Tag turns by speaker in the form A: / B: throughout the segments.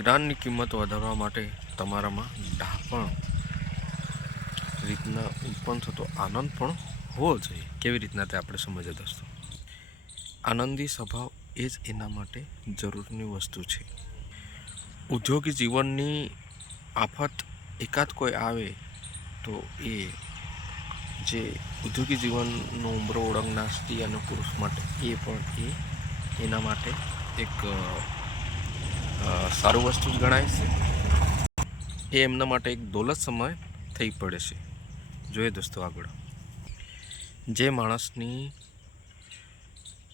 A: જ્ઞાનની કિંમત વધારવા માટે તમારામાં ડાપણ રીતના ઉત્પન્ન થતો આનંદ પણ હોવો જોઈએ. કેવી રીતના તે આપણે સમજીએ દોસ્તો? આનંદી સ્વભાવ એ જ એના માટે જરૂરની વસ્તુ છે. ઉદ્યોગી જીવનની આફત એકાદ કોઈ આવે તો એ જે ઉદ્યોગી જીવનનો ઉમરો ઓળંગના સ્ત્રી અને પુરુષ માટે એ પણ એ એના માટે એક સારું વસ્તુ જ ગણાય છે. એ એમના માટે એક દોલત સમય થઈ પડે છે. જોઈએ દોસ્તો આગળ. જે માણસની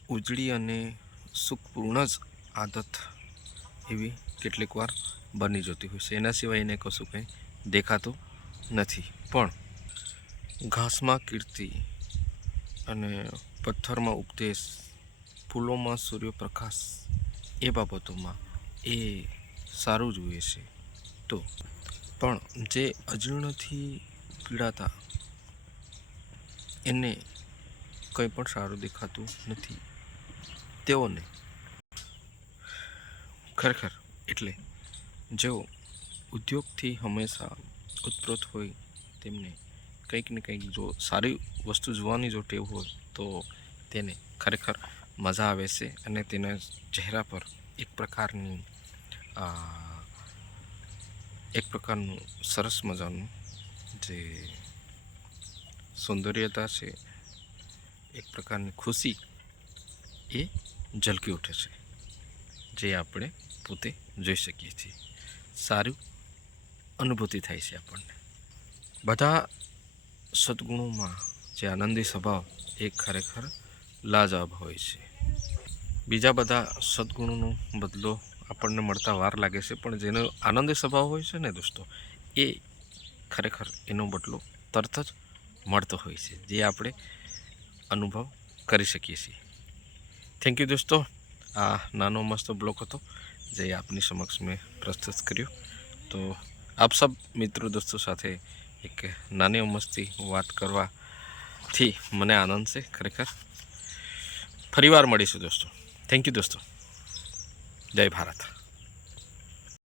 A: ઉજળી અને સુખપૂર્ણ જ આદત એવી કેટલીક વાર બની જતી હોય છે. એના સિવાય એને કશું કંઈ દેખાતું નથી. પણ ઘાસમાં કીર્તિ અને પથ્થરમાં ઉપદેશ ફૂલોમાં સૂર્યપ્રકાશ એ બાબતોમાં એ સારું જોઈએ છે. તો, પણ જે અજીર્ણથી પીડાતા, એને કંઈ પણ સારું દેખાતું નથી. તેઓને ખરેખર એટલે જેઓ ઉદ્યોગથી હંમેશા ઉત્પ્રોત હોય, તેમને કંઈક ને કંઈક જો સારી વસ્તુ જોવાની જો ટેવ હોય, તો તેને ખરેખર મજા આવે છે અને તેના ચહેરા પર એક પ્રકારની આ, એક પ્રકારનું સરસ મજાનું જે સૌંદર્યતા છે એક પ્રકારની ખુશી એ ઝલકી ઉઠે છે જે આપણે પોતે જોઈ શકીએ છીએ. સારું અનુભૂતિ થાય છે આપણને. બધા સદગુણોમાં જે આનંદી સ્વભાવ એ ખરેખર લાજવાબ હોય છે. બીજા બધા સદગુણોનો બદલો આપણને મળતા વાર લાગે છે, પણ જેનો આનંદી સ્વભાવ હોય છે ને દોસ્તો, એ ખરેખર એનો બદલો તરત જ મળતો હોય છે, જે આપણે અનુભવ કરી શકીએ છીએ. થેન્ક યુ દોસ્તો. આ નાનો મસ્ત બ્લોક હતો, જે આપની સમક્ષ મેં પ્રસ્તુત કર્યો. તો આપ સબ મિત્રો દોસ્તો સાથે એક નાની મસ્તી વાત કરવાથી મને આનંદ છે, ખરેખર. ફરીવાર મળીશું દોસ્તો. થેન્ક યુ દોસ્તો. જય ભારત.